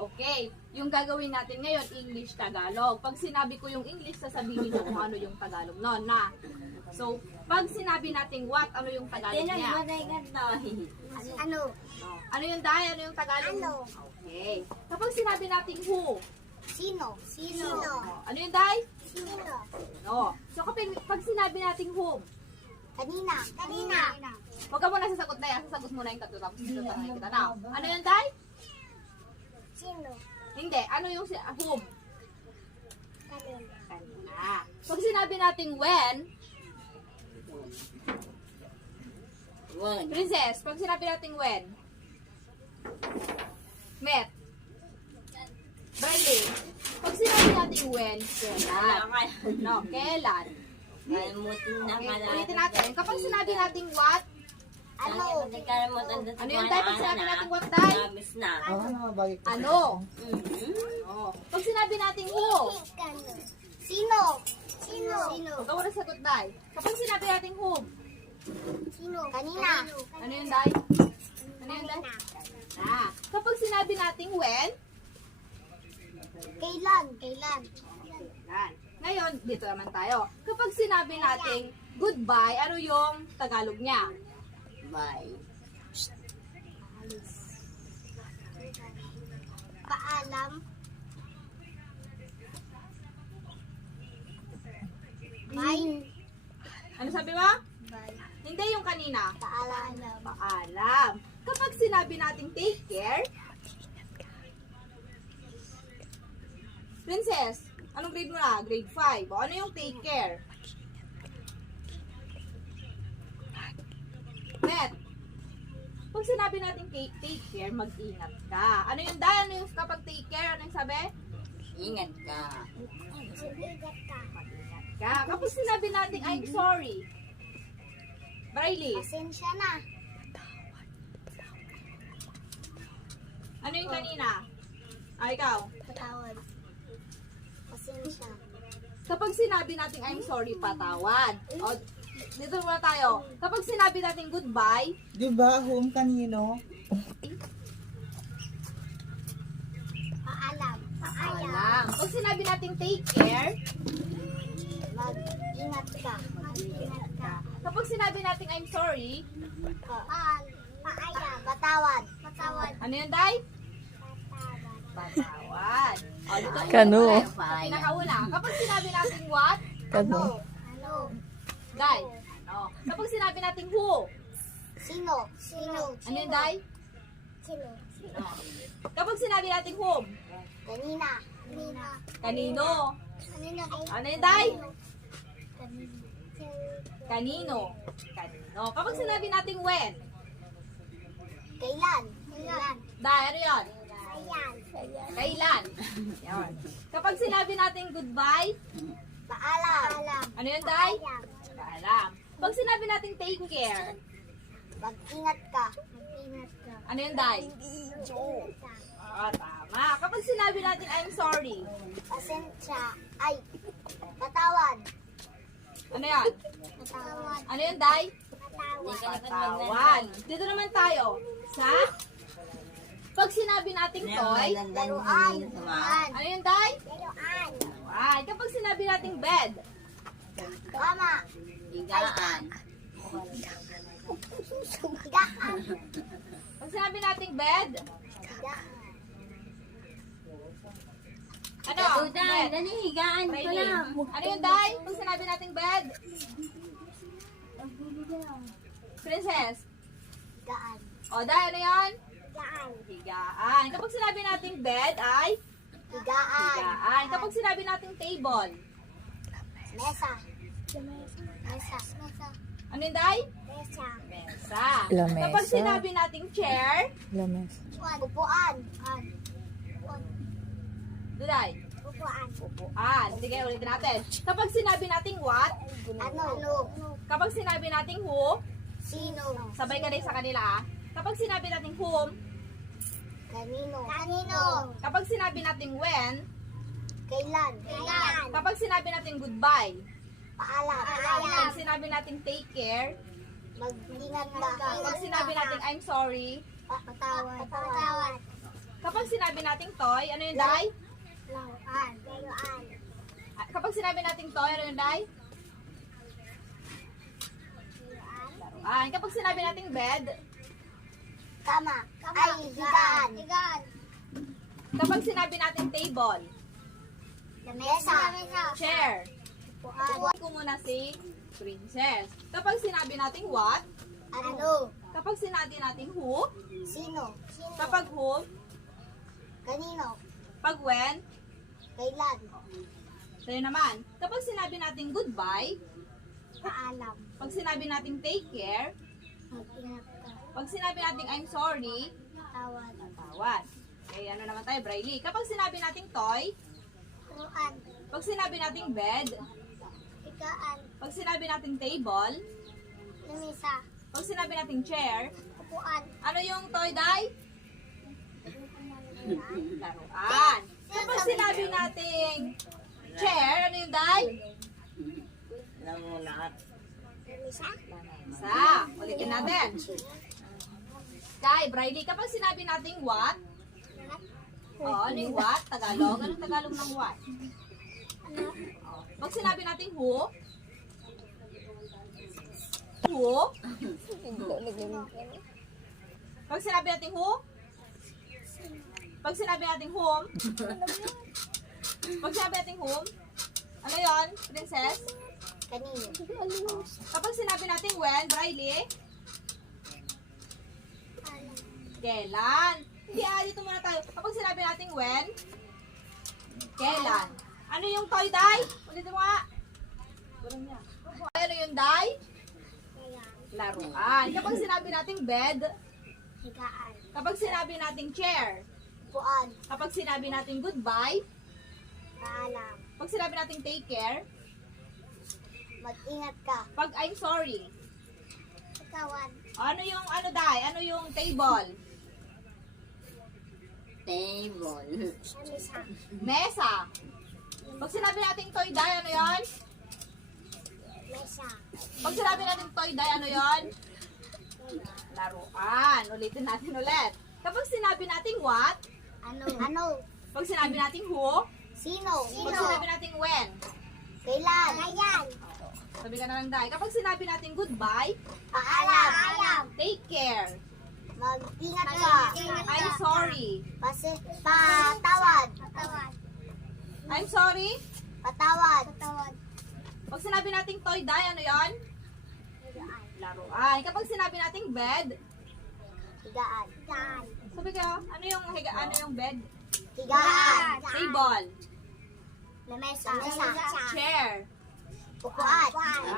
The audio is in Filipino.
Okay, yung gagawin natin ngayon, English, Tagalog. Pag sinabi ko yung English, sasabihin ko kung ano yung Tagalog nun, na. So, pag sinabi natin what, ano yung Tagalog niya? Ano? Ano yung dahil? Ano yung Tagalog? Ano? Okay. Kapag sinabi natin who, Sino? ano yung dahil? Sino? No. So, pag sinabi natin whom, Kanina. huwag ka muna sasagot na yan. Sasagot muna yung tatlo. Tapos dito tanongin kita na. Ano yung dahil? Sino? Hindi. Ano yung whom? Kanina. Kanina. Pag sinabi natin when, Princess, pag sinabi natin when, met, Briley, pag sinabi natin when, kailan? No, kailan? Okay, ulitin natin. Kapag sinabi natin what, Ano? ano yung tayo? Pag sinabi natin what tayo? Ano? Oh. Pag sinabi natin who, Sino? huwag ka muna sagot tayo. Kapag sinabi natin whom, Sino? Kanina. ano yung tayo? Ano yung tayo? Ah. Kapag sinabi natin when, Kailan? yan. Ngayon, dito naman tayo. Kapag sinabi natin goodbye, ano yung Tagalog niya? Paalam. Bye. Ano sabi mo? Bye. Hindi yung kanina. Paalam. Paalam. Kapag sinabi natin take care, Princess, anong grade mo na? Grade 5. O ano yung take care? Met, pag sinabi natin take care, mag-ingat ka. Ano yung dahil? Ano yung kapag take care? Ano yung sabi? Ingat ka. Sumigat ka. Mag-ingat ka. Kapag sinabi natin I'm sorry, Briley, Pasensya na. ano yung kanina? Ikaw. Patawad. Pasensya. Kapag sinabi natin I'm sorry, patawad. O, dito muna tayo. Kapag sinabi natin goodbye, Di ba, home kanino? Paalam. paalam. Pag sinabi natin take care, Mag-ingat ka. Mag-ingat ka. kapag sinabi natin I'm sorry, Paalam. Patawad. Patawad. ano yun, Day? Patawad. Patawad. O, dito muna Kano? tayo. Pinakauna. Kapag sinabi natin what, Ano? Ano? Day? Ano? Kapag sinabi natin who, Sino? ano yun, Day? Sino? Sino? Kapag sinabi natin whom, Kanina. kanino? Kanina. Ano yun, Day? Kanina. Kanino? Kanino. Kapag sinabi natin when, Kailan? Day, ano yun? Kailan? Kailan? Yan. Kapag sinabi natin goodbye, Paalam. ano yun, Day? Paalam. Pag sinabi natin take care, Mag-ingat ka. Mag-ingat ka. ano yun, Day? Tama. Kapag sinabi natin I'm sorry, Pasensya. Ay. Patawad. ano yan? Patawad. Ano yun, Day? Patawad. Patawad. Dito naman tayo. Sa? Pag sinabi natin toy, Laruan. ano yun, Day? Laruan. Ay, kapag sinabi nating bed, Tama. Higaan. Higaan. pag sinabi nating bed, Higaan. ano? Tudan, Bed. dali, higaan ko Friday. lang. Ano yun, Day? Pag sinabi nating bed, Princess. Higaan. O, Day, ano yun? Higaan. Higaan. Kapag sinabi nating bed ay Higaan. higaan. Kapag sinabi nating table, Mesa. Mesa. ano yun, Day? Mesa. Mesa. Lamesa. Kapag sinabi nating chair, Lames. Upuan. Day? Upuan. Upuan. Sige, ulitin natin. Kapag sinabi nating what, Ano? kapag sinabi nating who, Sino? sabay ka rin sa kanila ah. Kapag sinabi nating whom, Kanino? kapag sinabi nating when, Kailan? kapag sinabi nating goodbye, Paalam. kapag sinabi nating take care, Mag-ingat ka. kapag sinabi nating I'm sorry, Patawad. Patawad. Kapag sinabi nating toy, ano yung day? Laruan. Laruan. Kapag sinabi nating toy, ano yung day? Laruan. Kapag sinabi nating bed, Kama. Ay, higaan. Higaan. kapag sinabi nating table, Lamesa. chair, Upuan. ko muna si princess. Kapag sinabi nating what, Ano? kapag sinabi nating who, Sino? Sino? kapag whom, Kanino? pag when, Kailan? sa'yo naman. Kapag sinabi nating goodbye, Paalam. pag sinabi nating take care, Mag-ingat ka. pag sinabi nating I'm sorry, Patawad. tawad. Okay, ano naman tayo, Briley? Kapag sinabi nating toy, Laruan. pag sinabi nating bed, Higaan. pag sinabi nating table, Lamesa. pag sinabi nating chair, Upuan. ano yung toy, Day? Laruan. Kapag sinabi nating chair, ano yung Day? Alam mo lahat. Lamesa. Isa. Ulitin natin. Sky, Briley, kapag sinabi nating what, ano yung what? Tagalog? Anong Tagalog ng what? Pag sinabi nating who, pag sinabi nating who, pag sinabi nating whom, pag sinabi nating whom, ano yon, princess? Kanino? Kapag sinabi nating when, Briley, kailan? Hindi, dito muna tayo. Kapag sinabi nating when, kailan? Ano yung toy, Day? Ulitin mo nga. Walang niya. Ano yung Day? Laruan. Kapag sinabi nating bed, Higaan. kapag sinabi nating chair, Upuan. kapag sinabi nating goodbye, Paalam. pag sinabi nating take care, Mag-ingat ka. pag I'm sorry, Patawad. ano yung ano, Day? Ano yung table? Table. Lamesa. Mesa. Pag sinabi nating toy, Day, ano yon? Mesa. Pag sinabi nating toy, Day, ano yon? Laruan. Ulitin natin ulit. Kapag sinabi nating what, Ano? Ano? pag sinabi nating who, Sino? pag sinabi nating when, Kailan? Kailan? sabi ka na lang, Day. Kapag sinabi nating goodbye, Paalam. Paalam. take care, Mag-ingat ka. I'm sorry, Patawad. Patawad. I'm sorry. Patawad. Patawad. Pag sinabi nating toy, Day, ano yon? Laruan. Kapag sinabi nating bed, Higaan. Higaan. sabi ka, ano yung bed? Higaan. Table, Lamesa. Lamesa. chair, Upuan.